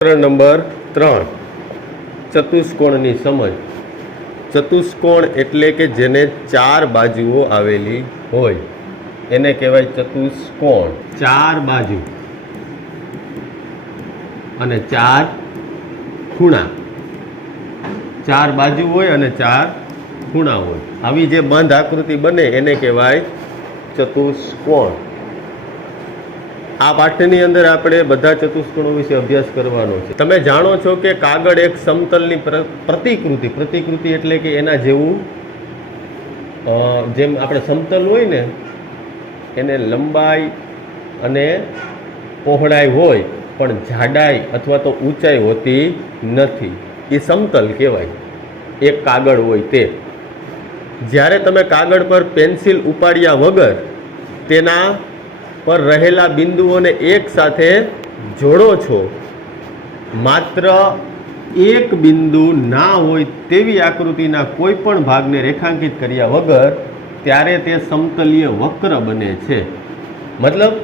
Number 3 ચતુષ્કોણની સમજ. ચતુષ્કોણ એટલે કે જેને 4 બાજુઓ આવેલી હોય એને કહેવાય ચતુષ્કોણ. 4 બાજુ અને 4 ખૂણા. 4 બાજુ હોય અને 4 ખૂણા હોય. આવી જે બંધ આકૃતિ બને એને કહેવાય ચતુષ્કોણ. આ પાઠની અંદર આપણે બધા ચતુષ્કોણો વિશે અભ્યાસ કરવાનો છે. તમે જાણો છો કે કાગળ એક સમતલની પ્રતિકૃતિ એટલે કે એના જેવું, જેમ આપણે સમતલ હોય ને એને લંબાઈ અને પહોળાઈ હોય પણ જાડાઈ અથવા તો ઊંચાઈ હોતી નથી. એ સમતલ કહેવાય. એક કાગળ હોય તે. જ્યારે તમે કાગળ પર પેન્સિલ ઉપાડ્યા વગર તેના પર રહેલા બિંદુઓને એક સાથે જોડો છો, માત્ર એક બિંદુ ના હોય તેવી આકૃતિના કોઈ પણ ભાગને રેખાંકિત કર્યા વગર, ત્યારે તે સમતલીય વક્ર બને છે. મતલબ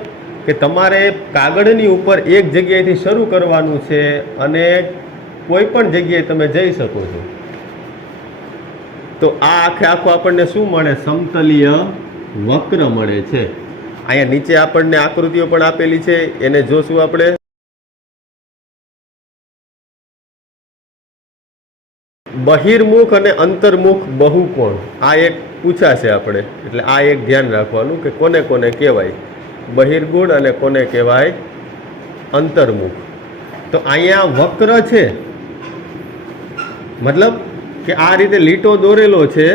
કે તમારે કાગળની ઉપર એક જગ્યાએથી શરૂ કરવાનું છે અને કોઈ પણ જગ્યાએ તમે જઈ શકો છો. તો આ આખો આપણને શું મળે? સમતલીય વક્ર મળે છે. અહીંયા નીચે આપણને આકૃતિઓ પણ આપેલી છે, એને જોશું આપણે. બહિર્મુખ અને અંતર્મુખ બહુકોણ, આ એક પૂછાશે આપણે, એટલે આ એક ધ્યાન રાખવાનું કે કોને કોને કહેવાય બહિર્ગુણ અને કોને કહેવાય અંતર્મુખ. તો અહીંયા વક્ર છે, મતલબ કે આ રીતે લીટો દોરેલો છે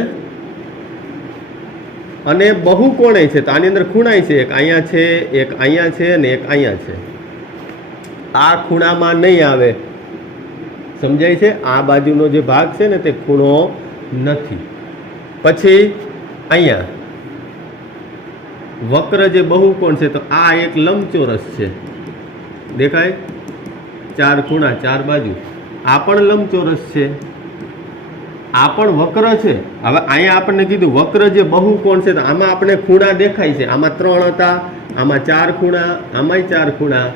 અને બહુકોણે છે. તો આની અંદર ખૂણાય છે, એક અહીંયા છે, એક અહીંયા છે અને એક અહીંયા છે. આ ખૂણામાં નહીં આવે, સમજાય છે? આ બાજુનો જે ભાગ છે ને તે ખૂણો નથી. પછી અહીંયા વક્ર જે બહુકોણ છે, તો આ એક લંબચોરસ છે, દેખાય? 4 ખૂણા 4 બાજુ. આ પણ લંબચોરસ છે, આ પણ વક્ર છે. હવે અહીંયા આપણને કીધું વક્ર જે બહુકોણ છે, તો આમાં આપણે ખૂણા દેખાય છે. આમાં 3 હતા, આમાં 4 ખૂણા, આમાંય 4 ખૂણા,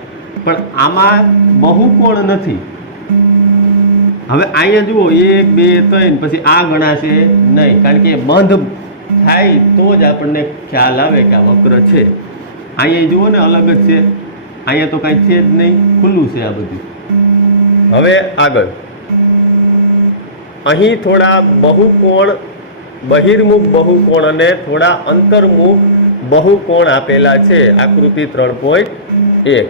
પણ આમાં બહુકોણ નથી. હવે અહીંયા જુઓ 1 2 3, પછી આ ગણાશે નહીં, કારણ કે બંધ થાય તો જ આપણને ખ્યાલ આવે કે આ વક્ર છે. અહીંયા જુઓ ને અલગ જ છે, અહીંયા તો કાંઈ છે જ નહીં, ખુલ્લું છે આ બધું. હવે આગળ અહીં થોડા બહુકોણ, બહિર્મુખ બહુકોણ અને થોડા અંતર્મુખ બહુકોણ આપેલા છે. આકૃતિ 3.1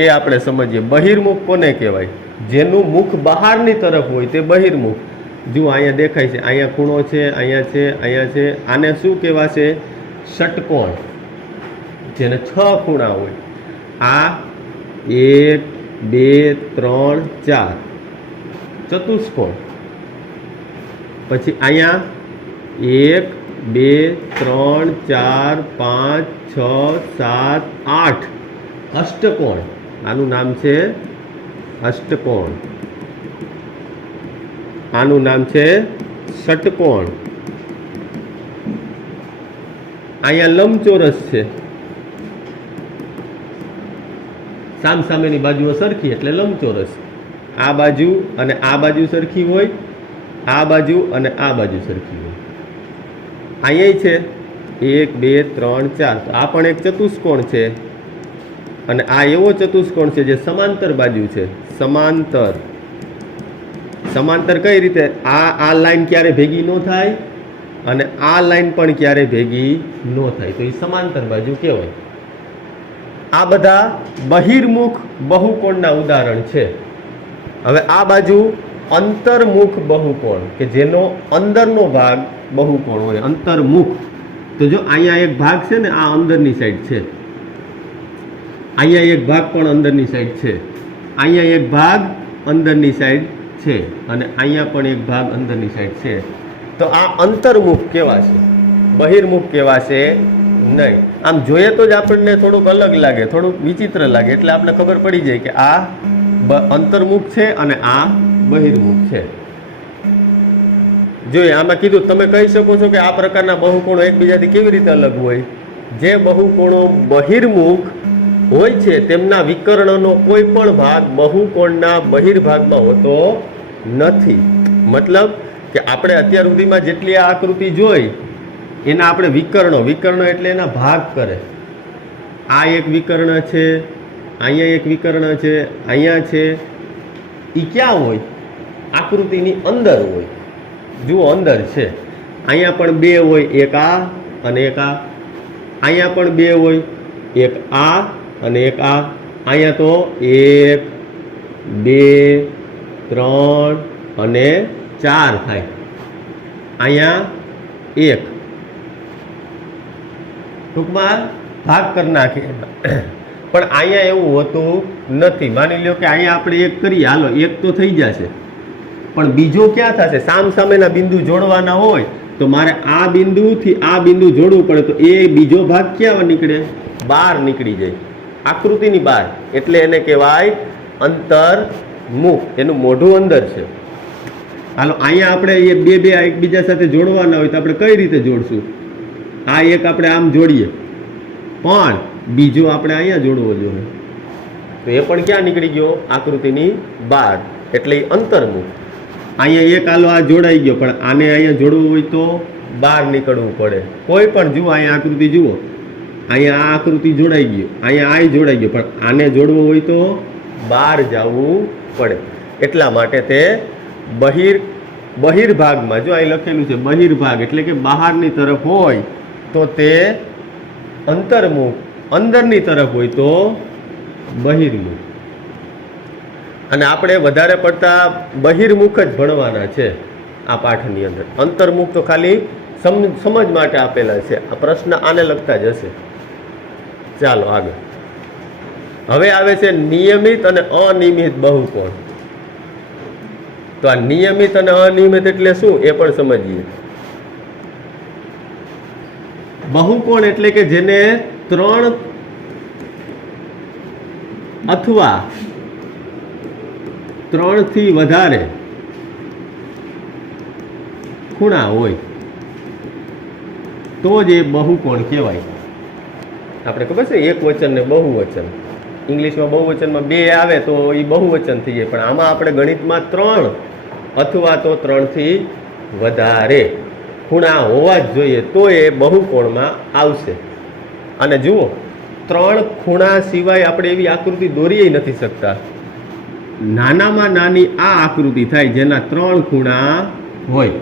એ આપણે સમજીએ. બહિર્મુખ કોને કહેવાય? જેનું મુખ બહારની તરફ હોય તે બહિર્મુખ. જુઓ અહીંયા દેખાય છે, અહીંયા ખૂણો છે, અહીંયા છે, અહીંયા છે. આને શું કહેવાશે? ષટકોણ. જેને 6 ખૂણા હોય. આ 1 2 3 4 ચતુષ્કોણ. પછી અહીંયા 1 2 3 4 5 6 7 8 અષ્ટકોણ. આનું નામ છે અષ્ટકોણ. આનું નામ છે ષટકોણ. અહીંયા લંબચોરસ છે, સામસામેની બાજુઓ સરખી એટલે લંબચોરસ. આ બાજુ અને આ બાજુ સરખી હોય, આ બાજુ અને આ બાજુ સરખી હોય. અહીંયા છે 1 2 3 4, તો આ પણ એક ચતુષ્કોણ છે. અને આ એવો ચતુષ્કોણ છે જે સમાંતર બાજુ છે. સમાંતર. સમાંતર કઈ રીતે? આ લાઈન ક્યારે ભેગી ન થાય અને આ લાઈન પણ ક્યારે ભેગી ન થાય, તો એ સમાંતર બાજુ કહેવાય. આ બધા બહિર્મુખ બહુકોણના ઉદાહરણ છે. હવે આ બાજુ અંતર્મુખ બહુકોણ, કે જેનો અંદરનો ભાગ બહુકોણ હોય, અંતર્મુખ. તો જો અહીંયા એક ભાગ છે ને, આ અંદરની સાઈડ છે, અહીંયા એક ભાગ પણ અંદરની સાઈડ છે, અહીંયા એક ભાગ અંદરની સાઈડ છે અને અહીંયા પણ એક ભાગ અંદરની સાઈડ છે. તો આ અંતર્મુખ કહેવાશે, બહિર્મુખ કહેવાશે નહીં. આમ જોઈએ તો જ આપણને થોડુંક અલગ લાગે, થોડુંક વિચિત્ર લાગે, એટલે આપણે ખબર પડી જાય કે આ અંતર્મુખ છે અને આ બહિર્મુખ છે. જોઈએ આમાં કીધું, તમે કહી શકો છો કે આ પ્રકારના બહુકોણો એકબીજાથી કેવી રીતે અલગ હોય? જે બહુકોણો બહિર્મુખ હોય છે તેમના વિકર્ણનો કોઈ પણ ભાગ બહુકોણના બહિર્ભાગમાં હોતો નથી. મતલબ કે આપણે અત્યાર સુધીમાં જેટલી આ આકૃતિ જોઈ એના આપણે વિકર્ણો એટલે એના ભાગ કરે. આ એક વિકર્ણ છે, અહીંયા એક વિકર્ણ છે, અહીંયા છે. એ ક્યાં હોય? આકૃતિની અંદર હોય. જુઓ અંદર છે. અહીંયા પણ બે હોય, એક આ અને એક આ. અહીંયા પણ બે હોય, એક આ અને એક આ. અહીંયા તો 1 2 3 અને 4 થાય. અહીંયા 1 ટૂંકમાં ભાગ કરી નાખે. પણ અહીંયા એવું હોતું નથી. માની લો કે અહીંયા આપણે 1 કરીએ, હાલો 1 તો થઈ જશે, પણ બીજો ક્યાં થશે? સામસામેના બિંદુ જોડવાના હોય તો મારે આ બિંદુથી આ બિંદુ જોડવું પડે, તો એ બીજો ભાગ ક્યાં નીકળે? બહાર નીકળી જાય, આકૃતિની બહાર. એટલે એને કહેવાય અંતર્મુખ. એનું મોઢું અંદર છે. હાલો અહીંયા આપણે એ બે એકબીજા સાથે જોડવાના હોય તો આપણે કઈ રીતે જોડશું? આ એક આપણે આમ જોડીએ, પણ બીજો આપણે અહીંયા જોડવો જોઈએ, તો એ પણ ક્યાં નીકળી ગયો? આકૃતિની બહાર. એટલે એ અંતર્મુખ. અહીંયા એક હાલો આ જોડાઈ ગયો, પણ આને અહીંયા જોડવું હોય તો બહાર નીકળવું પડે. કોઈ પણ જુઓ, અહીંયા આકૃતિ જુઓ, અહીંયા આ આકૃતિ જોડાઈ ગયું, અહીંયા આ જોડાઈ ગયો, પણ આને જોડવું હોય તો બહાર જવું પડે. એટલા માટે તે બહિર્ભાગમાં, જો અહીં લખેલું છે બહિર્ભાગ, એટલે કે બહારની તરફ હોય તો તે અંતર્મુખ, અંદરની તરફ હોય તો બહિર્મુખ. અને આપણે વધારે પડતા બહિર્મુખ જ ભણવાના છે આ પાઠની અંદર. અંતર્મુખ તો ખાલી સમજ માટે આપેલા છે. આ પ્રશ્ન આને લગતા જ હશે. ચાલો આગળ. હવે આવે છે નિયમિત અને અનિયમિત બહુકોણ. તો આ નિયમિત અને અનિયમિત એટલે શું એ પણ સમજીએ. બહુકોણ એટલે કે જેને 3 અથવા 3 થી વધારે ખૂણા હોય તો જ એ બહુકોણ કહેવાય. આપણે ખબર છે એક વચન ને બહુવચન. ઇંગ્લિશમાં બહુવચનમાં 2 આવે તો એ બહુવચન થઈ જાય, પણ આમાં આપણે ગણિતમાં 3 અથવા તો 3 થી વધારે ખૂણા હોવા જ જોઈએ તો એ બહુકોણમાં આવશે. અને જુઓ, 3 ખૂણા સિવાય આપણે એવી આકૃતિ દોરી નથી શકતા. નાનામાં નાની આ આકૃતિ થાય જેના 3 ખૂણા હોય,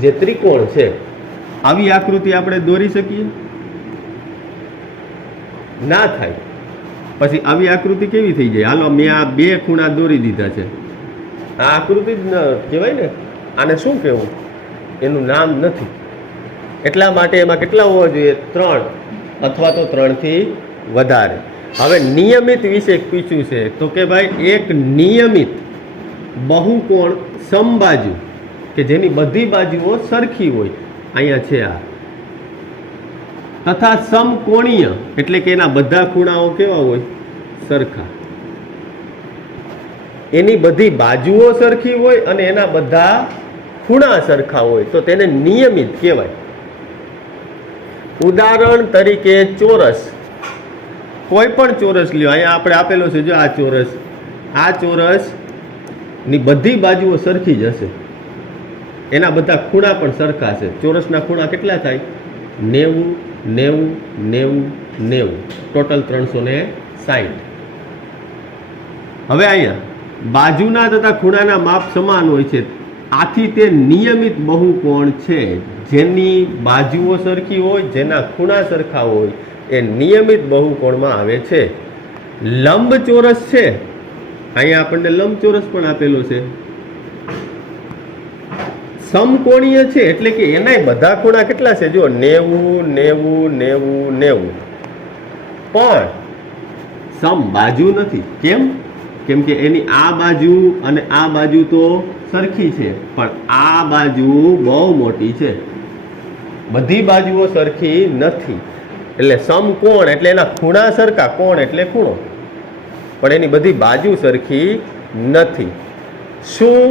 જે ત્રિકોણ છે. આવી આકૃતિ આપણે દોરી શકીએ? ના થાય. પછી આવી આકૃતિ કેવી થઈ જાય? હાલો મેં આ 2 ખૂણા દોરી દીધા છે, આ આકૃતિ જ ન કહેવાય ને. આને શું કહેવું? એનું નામ નથી. એટલા માટે એમાં કેટલા હોવા જોઈએ? 3 અથવા તો 3 થી વધારે. હવે નિયમિત વિશે પૂછ્યું છે તો કે ભાઈ એક નિયમિત બહુકોણ સમબાજુ, કે જેની બધી બાજુઓ સરખી હોય, અહીંયા છે આ, તથા સમકોણીય એટલે કે એના બધા ખૂણાઓ કેવા હોય? સરખા. એની બધી બાજુઓ સરખી હોય અને એના બધા ખૂણા સરખા હોય તો તેને નિયમિત કહેવાય. ઉદાહરણ તરીકે ચોરસ. કોઈ પણ ચોરસ લ્યો, અહીંયા આપણે આપેલો છે જો આ ચોરસ. આ ચોરસની બધી બાજુઓ સરખી જ હશે, એના બધા ખૂણા પણ સરખા છે. ચોરસના ખૂણા કેટલા થાય? 90 90 90 90, ટોટલ 360. હવે અહીંયા બાજુના તથા ખૂણાના માપ સમાન હોય છે, આથી તે નિયમિત બહુકોણ છે. જેની બાજુઓ સરખી હોય, જેના ખૂણા સરખા હોય, એ નિયમિત બહુકોણમાં આવે છે. લંબચોરસ છે, અહીંયા આપણને લંબચોરસ પણ આપેલો છે. સમકોણીય છે એટલે કે એના બધા ખૂણા કેટલા છે? જો 90 90 90 90. પણ સમબાજુ નથી. કેમ? કેમ કે એની આ બાજુ અને આ બાજુ તો સરખી છે, પણ આ બાજુ બહુ મોટી છે, બધી બાજુઓ સરખી નથી. એટલે સમકોણ એટલે એના ખૂણા સરખા, કોણ એટલે ખૂણો, પણ એની બધી બાજુ સરખી નથી. શું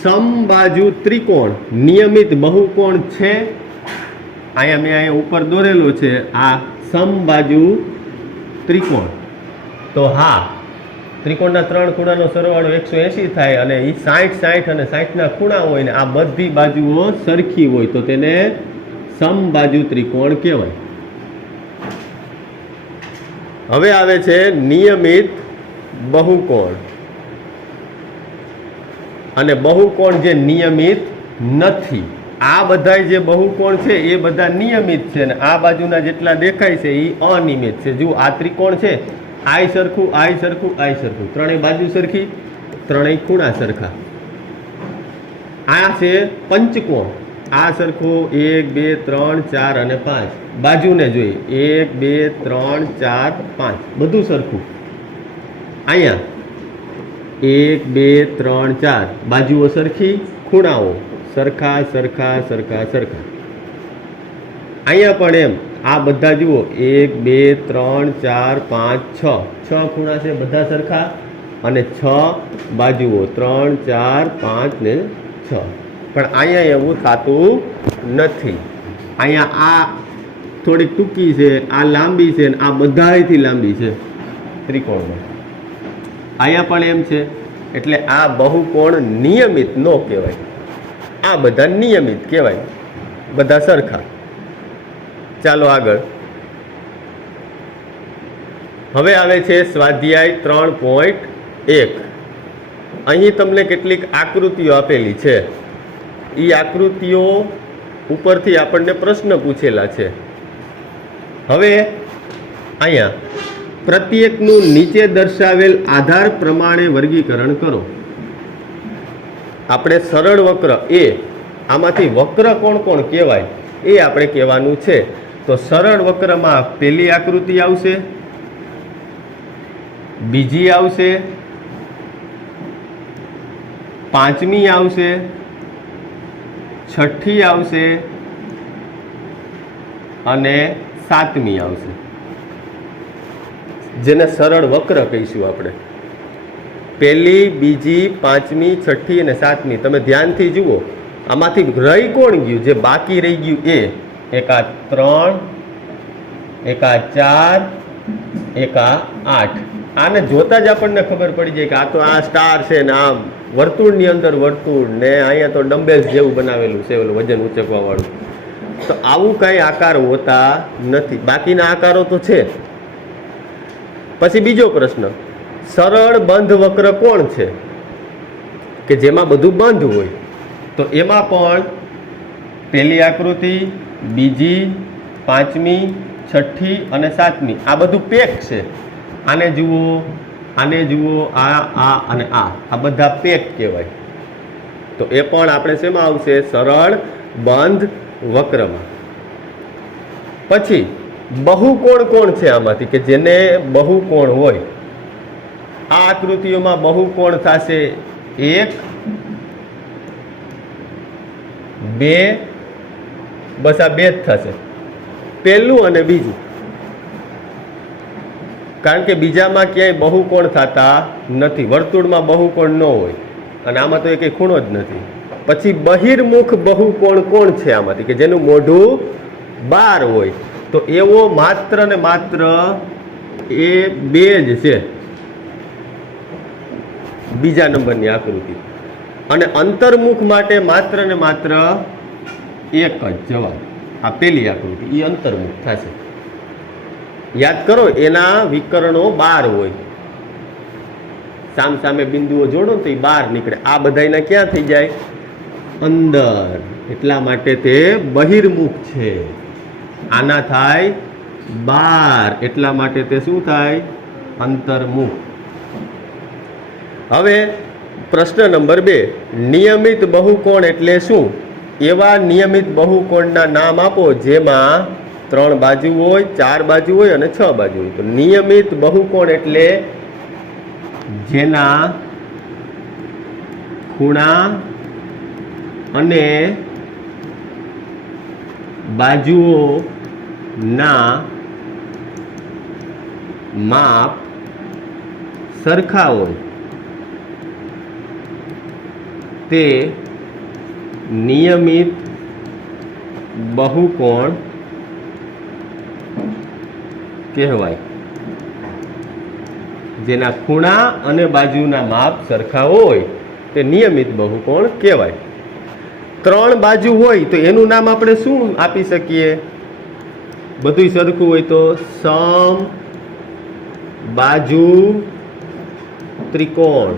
સમબાજુ ત્રિકોણ નિયમિત બહુકોણ છે? અહીંયા મેં ઉપર દોરેલો છે, આ સમબાજુ ત્રિકોણ. તો હા, ત્રિકોણના 3 ખૂણાનો સરવાળો 180 થાય અને એ 60 60 અને 60ના ખૂણા હોય ને આ બધી બાજુઓ સરખી હોય તો તેને સમબાજુ ત્રિકોણ કહેવાય. હવે આવે છે નિયમિત બહુકોણ. અને બહુકોણ જે નિયમિત નથી. આ બધા જે બહુકોણ છે એ બધા નિયમિત છે અને આ બાજુના જેટલા દેખાય છે એ અનિયમિત છે. જુઓ, આ ત્રિકોણ છે, આય સરખું, આય સરખું, આય સરખું, ત્રણેય બાજુ સરખી, ત્રણેય ખૂણા સરખા. આ છે પંચકોણ. આ સરખો 1 2 3 4 અને 5. બાજુને જોઈએ 1 2 3 4 5 બધું સરખું. અહીંયા 1 2 3 4 બાજુઓ સરખી, ખૂણાઓ સરખા સરખા સરખા સરખા. અહીંયા પણ એમ. આ બધા જુઓ 1 2 3 4 5 6 6 ખૂણા છે, બધા સરખા અને 6 બાજુઓ 3 4 5 ને 6. પણ અહીંયા એવું થતું નથી. અહીંયા આ થોડીક ટૂંકી છે, આ લાંબી છે, આ બધાયથી લાંબી છે ત્રિકોણમાં. અહીંયા પણ એમ છે. એટલે આ બહુકોણ નિયમિત ન કહેવાય. આ બધા નિયમિત કહેવાય, બધા સરખા. ચાલો આગળ. હવે આવે છે સ્વાધ્યાય 3.1. અહીં તમને કેટલીક આકૃતિઓ આપેલી છે. એ આકૃતિઓ ઉપરથી આપણને પ્રશ્ન પૂછેલા છે. હવે અહીંયા પ્રત્યેકનું નીચે દર્શાવેલ આધાર પ્રમાણે વર્ગીકરણ કરો. આપણે સરળ વક્ર એ આમાંથી વક્ર કોણ કોણ કહેવાય એ આપણે કહેવાનું છે. તો સરળ વક્રમાં પહેલી આકૃતિ આવશે, બીજી આવશે, પાંચમી આવશે, છઠ્ઠી આવશે અને સાતમી આવશે, જેને સરળ વક્ર કહીશું આપણે. પહેલી, બીજી, પાંચમી, છઠ્ઠી અને સાતમી. તમે ધ્યાનથી જુઓ, આમાંથી રહી કોણ ગયું? જે બાકી રહી ગયું એ. એક આ 3, એક આ 4, એક આ 8. આને જોતા જ આપણને ખબર પડી જાય કે આ તો આ સ્ટાર છે ને આમ વર્તુળની અંદર વર્તુળ ને અહીંયા તો ડમ્બેલ્સ જેવું બનાવેલું છે, ઓલું વજન ઉચકવા વાળું. તો આવું કઈ આકાર હોતા નથી. બાકીના આકારો તો છે. પછી બીજો પ્રશ્ન, સરળ બંધ વક્ર કોણ છે? કે જેમાં બધું બંધ હોય. તો એમાં પણ પહેલી આકૃતિ, બીજી, પાંચમી, છઠ્ઠી અને સાતમી આ બધું પેક છે. આને જુઓ, આને જુઓ, આ અને આ બધા પેક કહેવાય. તો એ પણ આપણે શેમાં આવશે? સરળ બંધ વક્રમાં. પછી બહુકોણ કોણ છે આમાંથી? કે જેને બહુકોણ હોય. આ આકૃતિઓમાં બહુકોણ થશે 1 2, બસ આ 2 જ થશે, પહેલું અને બીજું. કારણ કે બીજામાં ક્યાંય બહુકોણ થતા નથી. વર્તુળમાં બહુકોણ ન હોય અને આમાં તો એક ખૂણો જ નથી. પછી બહિર્મુખ બહુકોણ કોણ છે આમાંથી? કે જેનું મોઢું બહાર હોય. તો એવો માત્ર ને માત્ર એ 2 જ છે, બીજા નંબરની આકૃતિ. અને અંતર્મુખ માટે માત્ર ને માત્ર એક જ જવાબ. આ પહેલી આકૃતિ એ અંતર્મુખ થશે. યાદ કરો, એના વિકર્ણો 12 હોય. સામ સામે બિંદુઓ જોડો તો એ 12 નીકળે. આ બધાના ક્યાં થઈ જાય? અંદર. એટલા માટે તે બહિર્મુખ છે. આના થાય 12, એટલા માટે તે શું થાય? અંતર્મુખ. હવે પ્રશ્ન નંબર 2, નિયમિત બહુકોણ એટલે શું? એવા નિયમિત બહુકોણના નામ આપો જેમાં 3 બાજુ હોય, 4 બાજુ હોય અને 6 બાજુ હોય. તો નિયમિત બહુકોણ એટલે જેના ખૂણા અને બાજુઓના માપ સરખા હોય તે નિયમિત બહુકોણ કહેવાય. જેના ખૂણા અને બાજુના માપ સરખા હોય તે નિયમિત બહુકોણ કહેવાય. 3 બાજુ હોય તો એનું નામ આપણે શું આપી શકીએ? બધું સરખું હોય તો સમ બાજુ ત્રિકોણ.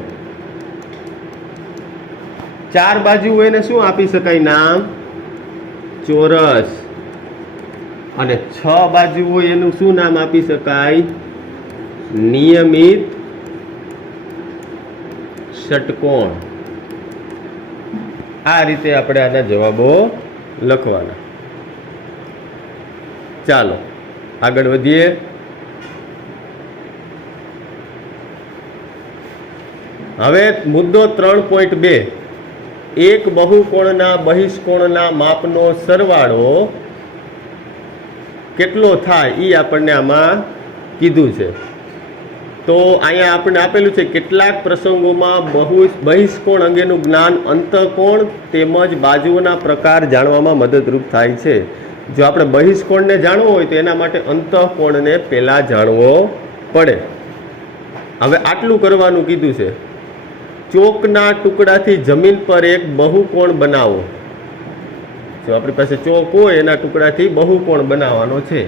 4 બાજુ હોય ને શું આપી શકાય નામ? ચોરસ. અને 6 બાજુ હોય એનું શું નામ આપી શકાય? નિયમિત ષટકોણ. આ રીતે આપણે આના જવાબો લખવાના. ચાલો આગળ વધીએ. હવે મુદ્દો 3.2 એક બહુકોણના બહિષ્કોણના માપનો સરવાળો કેટલો થાય એ આપણને આમાં કીધું છે. તો અહીંયા આપણને આપેલું છે કેટલાક પ્રસંગોમાં બહિષ્કોણ અંગેનું જ્ઞાન અંતઃકોણ તેમજ બાજુઓના પ્રકાર જાણવામાં મદદરૂપ થાય છે. જો આપણે બહિષ્કોણને જાણવો હોય તો એના માટે અંતઃકોણને પહેલા જાણવો પડે. હવે આટલું કરવાનું કીધું છે. ચોકના ટુકડાથી જમીન પર એક બહુકોણ બનાવો. જો આપણી પાસે ચોક હોય એના ટુકડાથી બહુકોણ બનાવવાનો છે.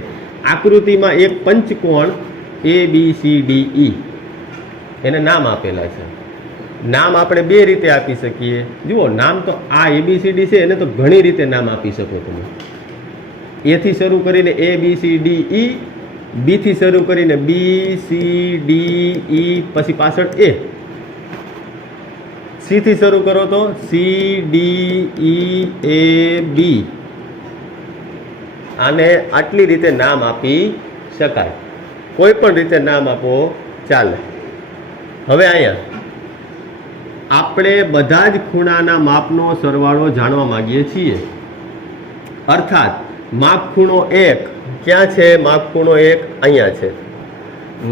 આકૃતિમાં એક પંચકોણ ABCDE એને નામ આપેલા છે. નામ આપણે 2 રીતે આપી શકીએ. જુઓ, નામ તો આ ABCD છે એને તો ઘણી રીતે નામ આપી શકો તમે. A થી શરૂ કરીને ABCDE, B થી શરૂ કરીને BCDE, પછી પાછળ A, C થી શરૂ કરો તો CDEAB. આને આટલી રીતે નામ આપી શકાય. કોઈ પણ રીતે નામ આપો ચાલે. હવે અહીંયા આપણે બધા જ ખૂણાના માપનો સરવાળો જાણવા માંગીએ છીએ. અર્થાત માપ ખૂણો 1 ક્યાં છે? માપ ખૂણો 1 અહીંયા છે.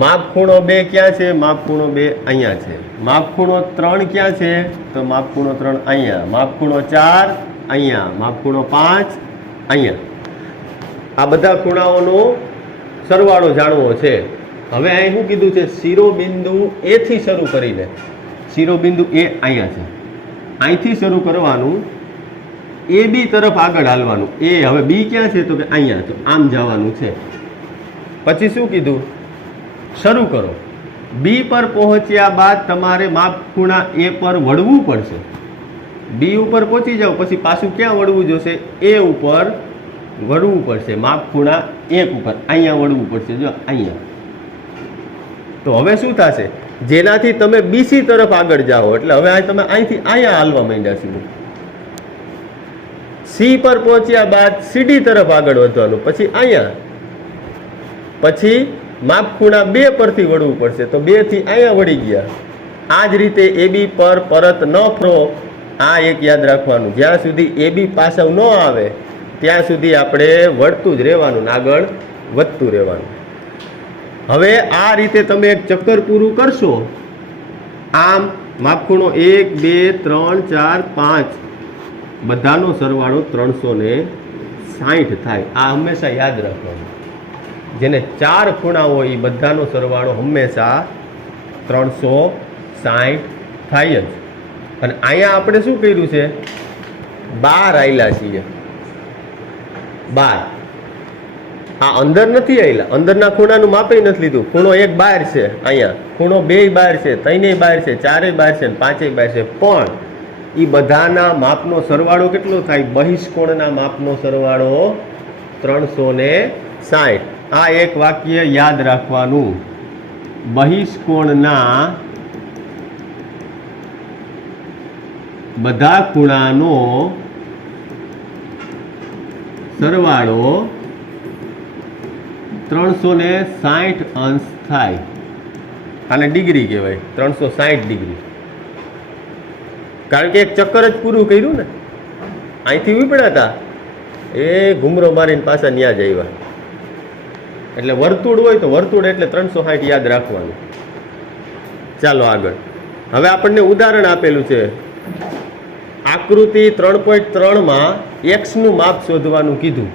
માપ ખૂણો 2 ક્યાં છે? માપ ખૂણો 2 અહીંયા છે. માપ ખૂણો 3 ક્યાં છે? તો માપ ખૂણો 3 અહીંયા. માપ ખૂણો 4 અહીંયા. માપ ખૂણો 5 અહીંયા. આ બધા ખૂણાઓનો સરવાળો જાણવો છે. હવે અહીં શું કીધું છે? શિરોબિંદુ A થી શરૂ કરીને, શિરોબિંદુ A અહીંયા છે, અહીંથી શરૂ કરવાનું, AB તરફ આગળ હાલવાનું. હવે B ક્યાં છે? તો કે અહીંયા. તો આમ જવાનું છે. પછી શું કીધું? શરૂ કરો. B પર પહોંચ્યા બાદ તમારે માપ ખૂણા A પર વળવું પડશે. B ઉપર પહોંચી જાઓ પછી પાછું ક્યાં વળવું જોશે? A ઉપર વળવું પડશે. માપ ખૂણા 1 ઉપર અહીંયા વળવું પડશે. જો અહીંયા. તો હવે શું થશે? જેનાથી તમે BC તરફ આગળ જાઓ એટલે હવે તમે અહીંથી અહીંયા હાલવા માંડ્યા છો. C પર પહોંચ્યા બાદ CD તરફ આગળ વધવાનું, પછી અહીંયા, પછી માપ ખૂણા 2 પરથી વળવું પડશે. તો 2 થી અહીંયા વળી ગયા. આ જ રીતે AB પર પરત ન ફરો. આ એક યાદ રાખવાનું, જ્યાં સુધી AB પાછળ ન આવે ત્યાં સુધી આપણે વળતું જ રહેવાનું, આગળ વધતું રહેવાનું. હવે આ રીતે તમે એક ચક્કર પૂરું કરશો. આમ માપખૂણો 1 2 3 4 5 બધાનો સરવાળો 360 થાય. આ હંમેશા યાદ રાખવાનું. જેને 4 ખૂણા હોય એ બધાનો સરવાળો હંમેશા 360 થાય જ. અને અહીંયા આપણે શું કર્યું છે? 12 આયલા છીએ. 12 આ અંદર નથી આવેલા, અંદરના ખૂણાનું માપે નથી લીધું. ખૂણો 1 બહાર છે, અહીંયા ખૂણો 2 બહાર છે, 3 બહાર છે, 4 બહાર છે, 5 બહાર છે. પણ એ બધાના માપનો સરવાળો કેટલો થાય? બહિષ્કોણના માપનો સરવાળો 360. આ એક વાક્ય યાદ રાખવાનું. બહિષ્કોણના બધા ખૂણાનો સરવાળો 360 અંશ થાય. આને ડિગ્રી કહેવાય, 360 ડિગ્રી. કારણ કે એક ચક્કર જ પૂરું કર્યું ને. અહીંથી ઉપડ્યા હતા, એ ઘૂમરો મારીને પાછા ન્યા જ આવ્યા. એટલે વર્તુળ હોય તો વર્તુળ એટલે 360 યાદ રાખવાનું. ચાલો આગળ. હવે આપણને ઉદાહરણ આપેલું છે. આકૃતિ 3.3 માં x નું માપ શોધવાનું કીધું.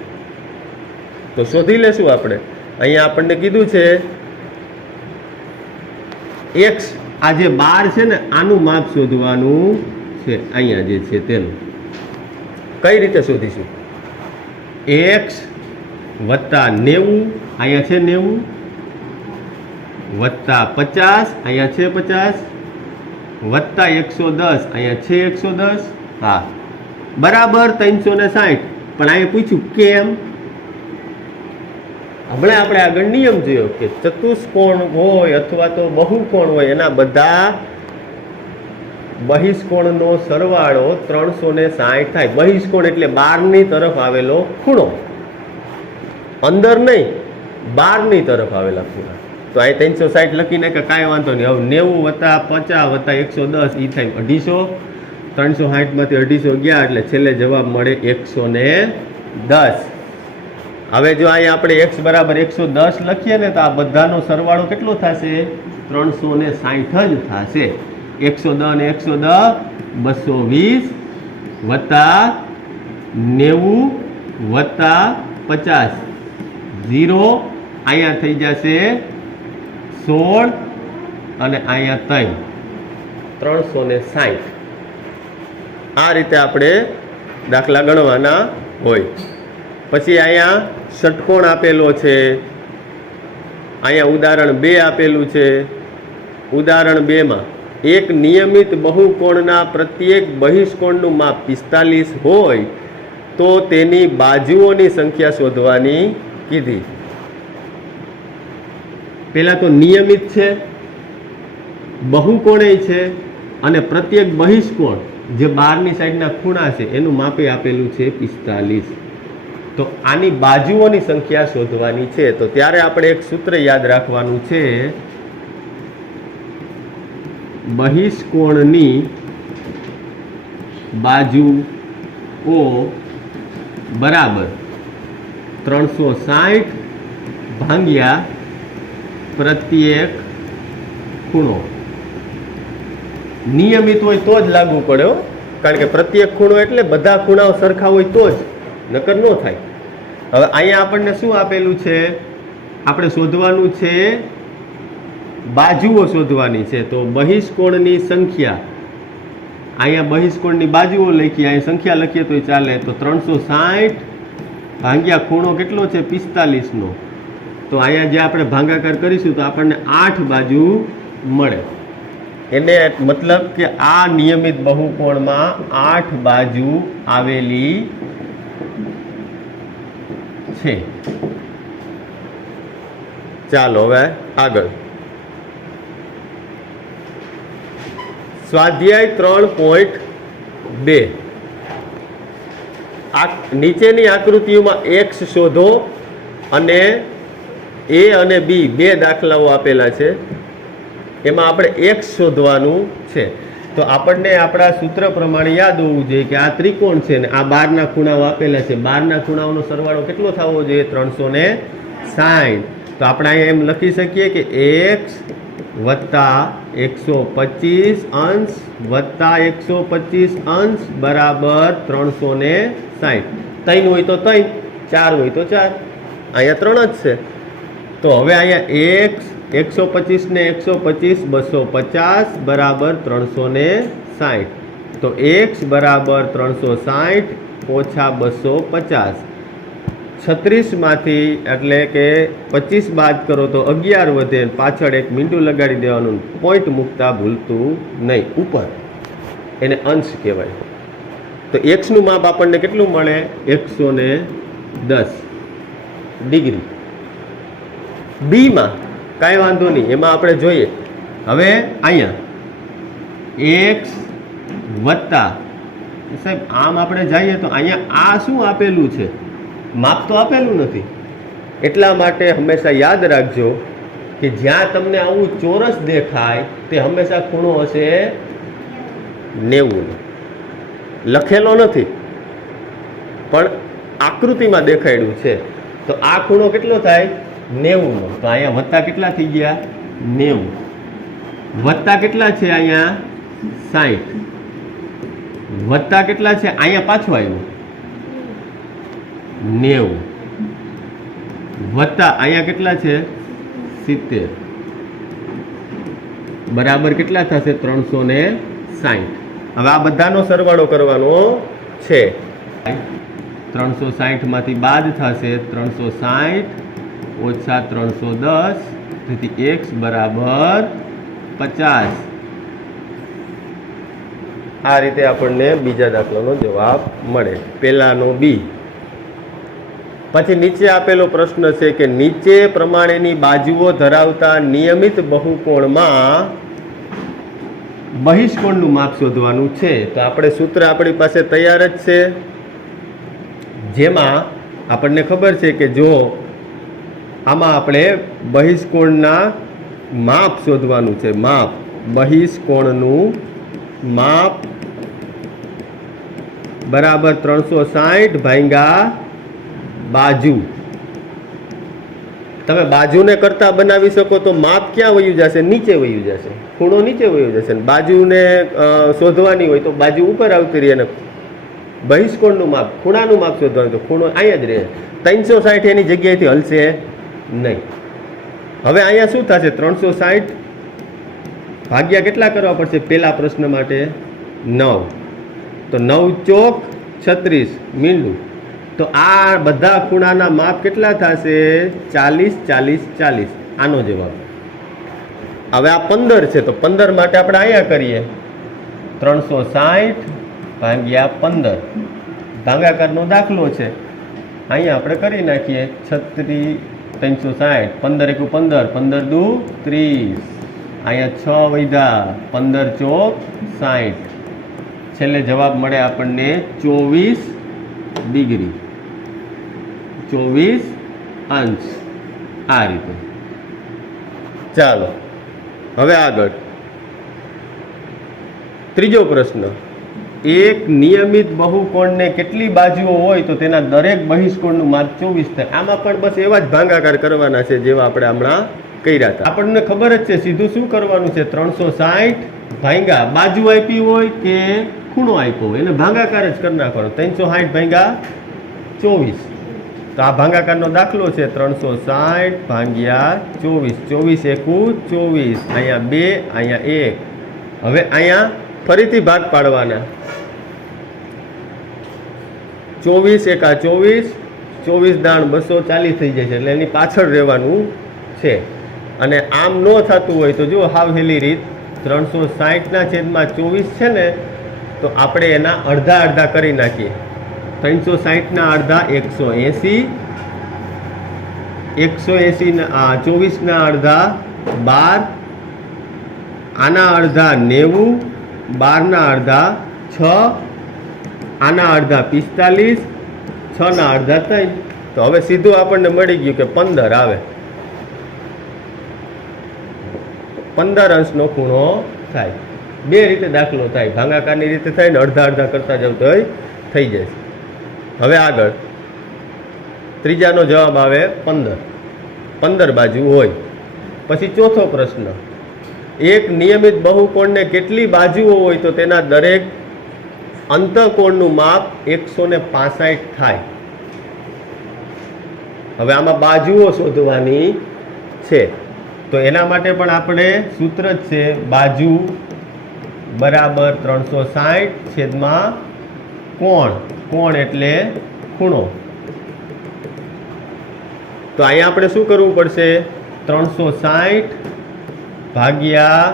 તો શોધી લેશું આપણે. અહીંયા આપણને કીધું છે x આ જે 12 છે ને આનું માપ શોધવાનું છે અહીંયા જે છે તેનું કઈ રીતે શોધીશું x વત્તા 90 અહીંયા છે 90 વત્તા 50 અહીંયા છે 50 વત્તા 110 અહીંયા છે 110 હા બરાબર 360 પણ અહીંયા પૂછ્યું કેમ હમણાં આપણે આગળ નિયમ જોયો કે ચતુષ્કોણ હોય અથવા તો બહુકોણ હોય એના બધા બહિષ્કોણનો સરવાળો 360 થાય બહિષ્કોણ એટલે બહારની તરફ આવેલો ખૂણો અંદર નહીં બહારની તરફ આવેલા ખૂણા તો અહીં 360 લખીને કે કાંઈ વાંધો નહીં હવે 90 વત્તા 50 વત્તા 110 એ થાય 250 360 માંથી 250 ગયા એટલે છેલ્લે જવાબ મળે 110 હવે જો અહીંયા આપણે x બરાબર 110 લખીએ ને તો આ બધાનો સરવાળો કેટલો થશે 360 જ થશે 110 ને 110 220 વત્તા 90 વત્તા 50 0 અહીંયા થઈ જશે 16 અને અહીંયા 360 આ રીતે આપણે દાખલા ગણવાના હોય પછી અહીંયા ષટકોણ આપેલો છે અહીંયા ઉદાહરણ 2 આપેલું છે ઉદાહરણ 2 માં એક નિયમિત બહુકોણના પ્રત્યેક બહિષ્કોણનું માપ 45 હોય તો તેની બાજુઓની સંખ્યા શોધવાની કીધી પહેલા તો નિયમિત છે બહુકોણેય છે અને પ્રત્યેક બહિષ્કોણ જે બહારની સાઈડના ખૂણા છે એનું માપે આપેલું છે 45 તો આની બાજુઓની સંખ્યા શોધવાની છે તો ત્યારે આપણે એક સૂત્ર યાદ રાખવાનું છે બહિષ્કોણની બાજુઓ બરાબર 360 ભાગ્યા પ્રત્યેક ખૂણો નિયમિત હોય તો જ લાગુ પડે કારણ કે પ્રત્યેક ખૂણો એટલે બધા ખૂણાઓ સરખા હોય તો જ નકર ન થાય હવે અહીંયા આપણને શું આપેલું છે આપણે શોધવાનું છે બાજુઓ શોધવાની છે તો બહિષ્કોણની સંખ્યા અહીંયા બહિષ્કોણની બાજુઓ લખીએ અહીંયા સંખ્યા લખીએ તો ચાલે તો 360 ભાગ્યા ખૂણો કેટલો છે 45 નો તો અહીંયા જે આપણે ભાગાકાર કરીશું તો આપણને 8 બાજુ મળે એને મતલબ કે આ નિયમિત બહુકોણમાં 8 બાજુ આવેલી છે ચાલો હવે આગળ સ્વાધ્યાય 3.2 નીચેની આકૃતિઓમાં x શોધો અને a અને b બે દાખલાઓ આપેલા છે એમાં આપણે x શોધવાનું છે તો આપણને આપણા સૂત્ર પ્રમાણે યાદ હોવું જોઈએ કે આ ત્રિકોણ છે ને આ બહારના ખૂણાઓ આપેલા છે બહારના ખૂણાઓનો સરવાળો કેટલો થવો જોઈએ 360 તો આપણે અહીંયા એમ લખી શકીએ કે x વત્તા 125 અંશ વત્તા 125 અંશ બરાબર 360 3 હોય તો 3 4 હોય તો 4 અહીંયા 3 જ છે તો હવે અહીંયા x 125 ને 125 250 બરાબર 360 તો x બરાબર 360 ઓછા 250 36 માંથી એટલે કે 25 બાદ કરો તો 11 વધે પાછળ એક મીંડું લગાડી દેવાનું પોઈન્ટ મૂકતા ભૂલતું નહીં ઉપર એને અંશ કહેવાય તો x નું માપ આપણને કેટલું મળે 110 ડિગ્રી b માં કાંઈ વાંધો નહીં એમાં આપણે જોઈએ હવે અહીંયા x વત્તા સાહેબ આમ આપણે જઈએ તો અહીંયા આ શું આપેલું છે માપ તો આપેલું નથી એટલા માટે હંમેશા યાદ રાખજો કે જ્યાં તમને આવું ચોરસ દેખાય તે હંમેશા ખૂણો હશે 90 લખેલો નથી પણ આકૃતિમાં દેખાડ્યું છે તો આ ખૂણો કેટલો થાય 90 નો તો અહીંયા વત્તા કેટલા થઈ ગયા 90 વત્તા કેટલા છે અહીંયા 60 વત્તા કેટલા છે અહીંયા પાછું આવ્યું 90 વત્તા અહીંયા કેટલા છે 70 બરાબર કેટલા થશે 360. હવે આ બધાનો સરવાળો કરવાનો છે. 360 માંથી બાદ થશે 360 ઓછા 310, તેથી x બરાબર 50. આ રીતે આપણને બીજા દાખલાનો જવાબ મળે, પહેલાનો બી. પછી નીચે આપેલો પ્રશ્ન છે કે નીચે પ્રમાણેની બાજુઓ ધરાવતા નિયમિત બહુકોણમાં બહિષ્કોણનું માપ શોધવાનું છે. તો આપણે સૂત્ર આપણી પાસે તૈયાર જ છે, જેમાં આપણને ખબર છે કે જો આમાં આપણે બહિષ્કોણના માપ શોધવાનું છે. માપ, બહિષ્કોણનું માપ બરાબર 360 ભાગ્યા બાજુ. તમે બાજુને કરતા બનાવી શકો તો માપ ક્યાં વયું જશે? નીચે વયું જશે, ખૂણો નીચે વયો જશે. બાજુને શોધવાની હોય તો બાજુ ઉપર આવતી રહે, અને બહિષ્કોણનું માપ, ખૂણાનું માપ શોધવાનું તો ખૂણો અહીંયા જ રહે. 360 એની જગ્યાએથી હલશે નહીં. હવે અહીંયા શું થશે? 360 ભાગ્યા કેટલા કરવા પડશે? પહેલા પ્રશ્ન માટે 9. તો 9 ચોક 36 મીંડું. તો આ બધા ખૂણાના માપ કેટલા થશે? 40 40 40. આનો જવાબ. હવે આ 15 છે, તો 15 માટે આપણે અહીંયા કરીએ 360 ભાગ્યા 15. ભાગાકારનો દાખલો છે, અહીંયા આપણે કરી નાખીએ 36 360. 15 એકુ 15, 15 દુ 30, અહીંયા 6 વધ્યા, 15 ચોક 60. છેલ્લે જવાબ મળે આપણને 24 ડિગ્રી, 24 અંશ. આ રીતે. ચાલો હવે આગળ ત્રીજો પ્રશ્ન. એક નિયમિત બહુકોણને કેટલી બાજુઓ હોય તો તેના દરેક બહિષ્કોણનું માપ 24 થાય. આમાં પણ બસ એવા જ ભાગાકાર કરવાના છે જેવા આપણે હમણાં કર્યા હતા. આપણને ખબર જ છે સીધું શું કરવાનું છે? 360 ભાગ્યા બાજુ આપી હોય કે ખૂણો આપ્યો હોય એને ભાગાકાર જ કરી નાખવાનો. 360 ભાગ્યા 24. તો આ ભાગાકારનો દાખલો છે 360 ભાગ્યા 24. 24 એકુ 24, અહીંયા 2, અહીંયા 1. હવે અહીંયા ફરીથી ભાગ પાડવાના. 24 એકા 24, 24 દાણ 240 થઈ જાય છે, એટલે એની પાછળ રહેવાનું છે. અને આમ ન થતું હોય તો જો હાવ હેલી રીત, 360/24 છે ને, તો આપણે એના અડધા અડધા કરી નાખીએ. 360 અડધા 180, 180 24 અડધા 12, આના અડધા 90, 12 અડધા 6, આના અડધા 45, 6 અડધા 3. તો હવે સીધું આપણને મળી ગયું કે 15 આવે. 15 અંશનો ખૂણો થાય. બે રીતે દાખલો થાય, ભાગાકારની રીતે થાય ને અડધા અડધા કરતા જાવ તો થઈ જાય. હવે આગળ ત્રીજાનો જવાબ આવે 15. 15 બાજુ હોય. પછી ચોથો પ્રશ્ન. એક નિયમિત બહુકોણને કેટલી બાજુઓ હોય તો તેના દરેક અંતઃકોણનું માપ 165 થાય. હવે આમાં બાજુઓ શોધવાની છે, તો એના માટે પણ આપણે સૂત્ર જ છે, બાજુ બરાબર 360 છેદમાં કોણ. કોણ એટલે ખૂણો. તો અહીંયા આપણે શું કરવું પડશે? 360 ભાગ્યા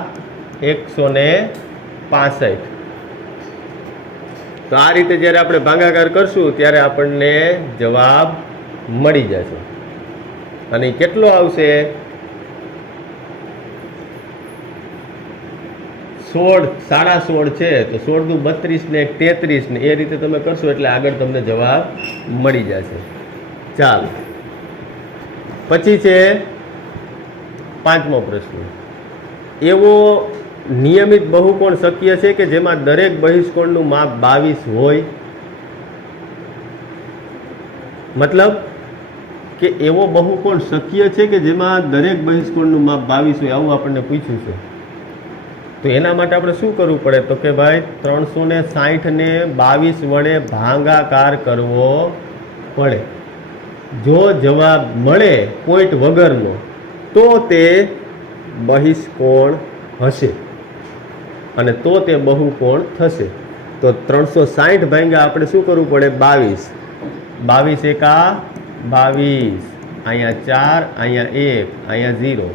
165. તો આ રીતે જ્યારે આપણે ભાગાકાર કરશું ત્યારે આપણને જવાબ મળી જશે. અને કેટલો આવશે? 16 છે, તો 16 દુ 32 ને 33 ને એ રીતે તમે કરશો એટલે આગળ તમને જવાબ મળી જશે. ચાલો પછી છે પાંચમો પ્રશ્ન. એવો નિયમિત બહુકોણ શક્ય છે કે જેમાં દરેક બહિષ્કોણનું માપ 22 હોય? મતલબ કે એવો બહુકોણ શક્ય છે કે જેમાં દરેક બહિષ્કોણનું માપ 22 હોય, આવું આપણને પૂછ્યું છે. તો એના માટે આપણે શું કરવું પડે? તો કે ભાઈ 360 ને 22 વડે ભાગાકાર કરવો પડે. જો જવાબ મળે પોઈન્ટ વગરનો તો તે બહિષ્કોણ હશે અને તો તે બહુકોણ થશે. તો 360 ભાગ્યા આપણે શું કરવું પડે? 22. 22 એકા 22, અહીંયા 4, અહીંયા 1, અહીંયા 0.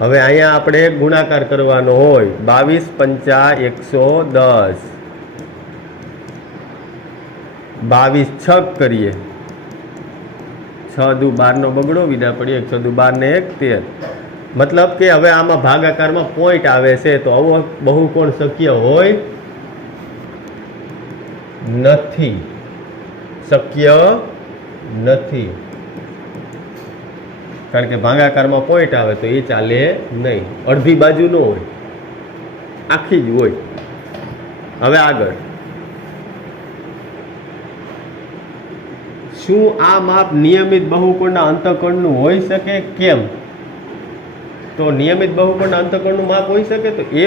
હવે અહીંયા આપણે ગુણાકાર કરવાનો હોય. 22 પંચા 110, 22 છગ કરીએ, 6 દુ 12 નો બગડો, વિદા પડીએ, 6 દુ 12 ને 1 13. મતલબ કે હવે આમાં ભાગાકારમાં પોઈન્ટ આવે છે તો આવો બહુકોણ શક્ય હોય નથી, શક્ય નથી. કારણ કે ભાગાકારમાં પોઈન્ટ આવે તો એ ચાલે નહીં. અડધી બાજુ ન હોય, આખી જ હોય. હવે આગળ, શું આ માપ નિયમિત બહુકોણના અંતઃકોણનું હોઈ શકે? કેમ? તો નિયમિત બહુકોણના અંતઃકોણનું માપ હોઈ શકે તો એ